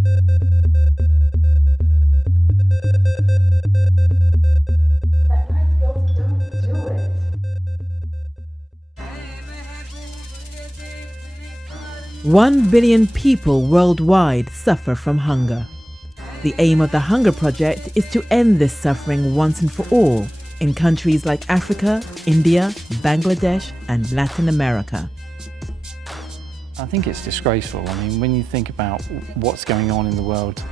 Do it. 1 billion people worldwide suffer from hunger. The aim of the Hunger Project is to end this suffering once and for all in countries like Africa, India, Bangladesh, and Latin America. I think it's disgraceful. I mean, when you think about what's going on in the world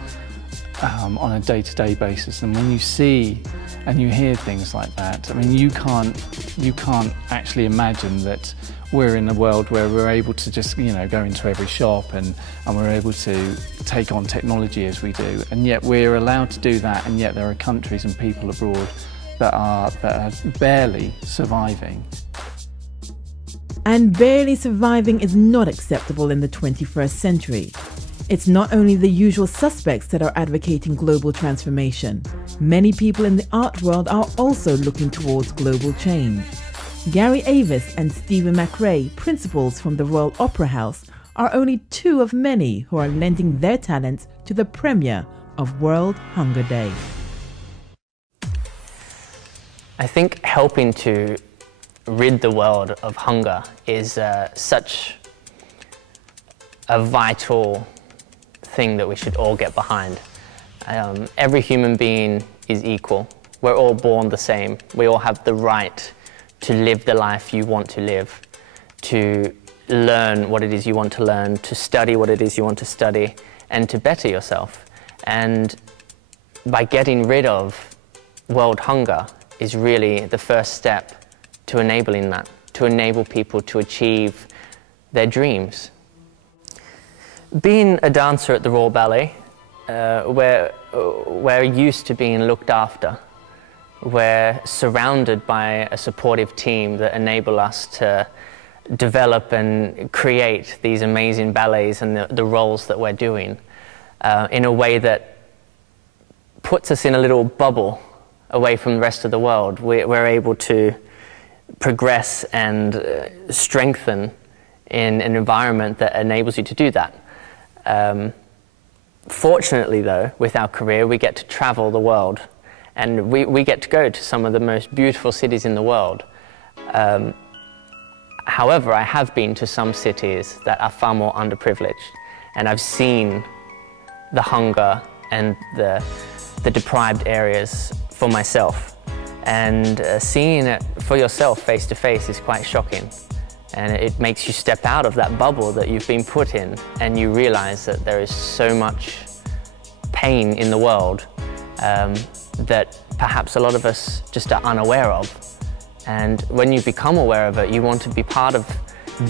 on a day-to-day basis, and when you see and you hear things like that, I mean, you can't actually imagine that we're in a world where we're able to just, you know, go into every shop and we're able to take on technology as we do, and yet we're allowed to do that, and yet there are countries and people abroad that are barely surviving. And barely surviving is not acceptable in the 21st century. It's not only the usual suspects that are advocating global transformation. Many people in the art world are also looking towards global change. Gary Avis and Stephen McRae, principals from the Royal Opera House, are only two of many who are lending their talents to the premiere of World Hunger Day. I think helping to rid the world of hunger is such a vital thing that we should all get behind. Every human being is equal. We're all born the same. We all have the right to live the life you want to live, to learn what it is you want to learn, to study what it is you want to study, and to better yourself. And by getting rid of world hunger is really the first step to enabling that, to enable people to achieve their dreams. Being a dancer at the Royal Ballet, we're used to being looked after. We're surrounded by a supportive team that enable us to develop and create these amazing ballets and the roles that we're doing in a way that puts us in a little bubble away from the rest of the world. We're able to progress and strengthen in an environment that enables you to do that. Fortunately though, with our career, we get to travel the world, and we get to go to some of the most beautiful cities in the world. However, I have been to some cities that are far more underprivileged, and I've seen the hunger and the deprived areas for myself. And seeing it for yourself face to face is quite shocking. And it makes you step out of that bubble that you've been put in, and you realize that there is so much pain in the world that perhaps a lot of us just are unaware of. And when you become aware of it, you want to be part of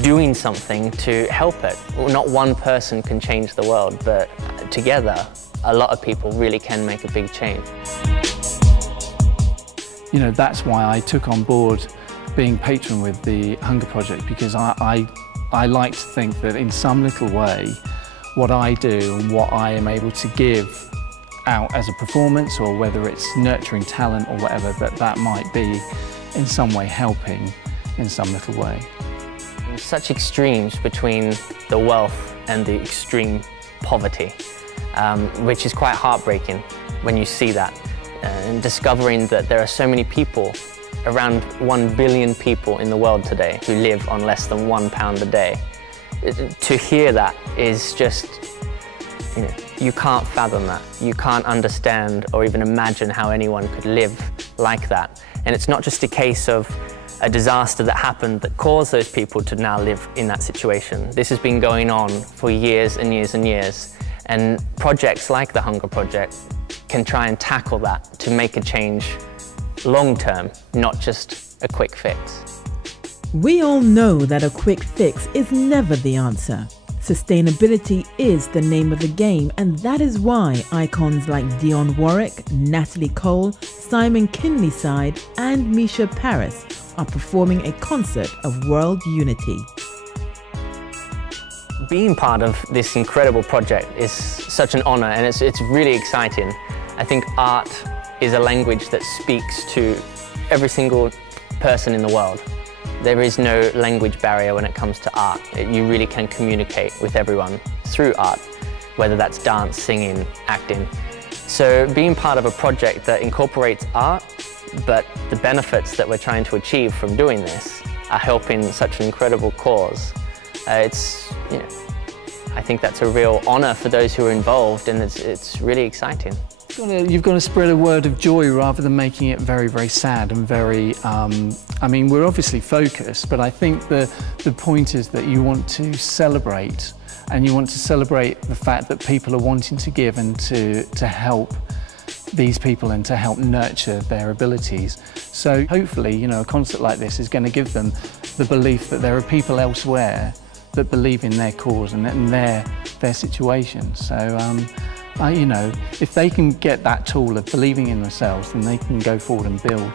doing something to help it. Not one person can change the world, but together, a lot of people really can make a big change. You know, that's why I took on board being patron with the Hunger Project, because I like to think that in some little way, what I do and what I am able to give out as a performance, or whether it's nurturing talent or whatever, that might be in some way helping in some little way. There's such extremes between the wealth and the extreme poverty, which is quite heartbreaking when you see that. And discovering that there are so many people, around 1 billion people in the world today, who live on less than £1 a day. To hear that is just, you know, you can't fathom that. You can't understand or even imagine how anyone could live like that. And it's not just a case of a disaster that happened that caused those people to now live in that situation. This has been going on for years and years and years. And projects like the Hunger Project can try and tackle that to make a change long term, not just a quick fix. We all know that a quick fix is never the answer. Sustainability is the name of the game, and that is why icons like Dionne Warwick, Natalie Cole, Simon Kinleyside and Misha Paris are performing a concert of world unity. Being part of this incredible project is such an honor, and it's really exciting. I think art is a language that speaks to every single person in the world. There is no language barrier when it comes to art. You really can communicate with everyone through art. whether that's dance, singing, acting. So being part of a project that incorporates art, but the benefits that we're trying to achieve from doing this are helping such an incredible cause. I think that's a real honour for those who are involved, and it's really exciting. You've got to spread a word of joy rather than making it very, very sad and very, I mean, we're obviously focused, but I think the point is that you want to celebrate, and you want to celebrate the fact that people are wanting to give and to help these people and to help nurture their abilities. So hopefully, you know, a concert like this is going to give them the belief that there are people elsewhere that believe in their cause and in their situation. So, you know, if they can get that tool of believing in themselves, then they can go forward and build.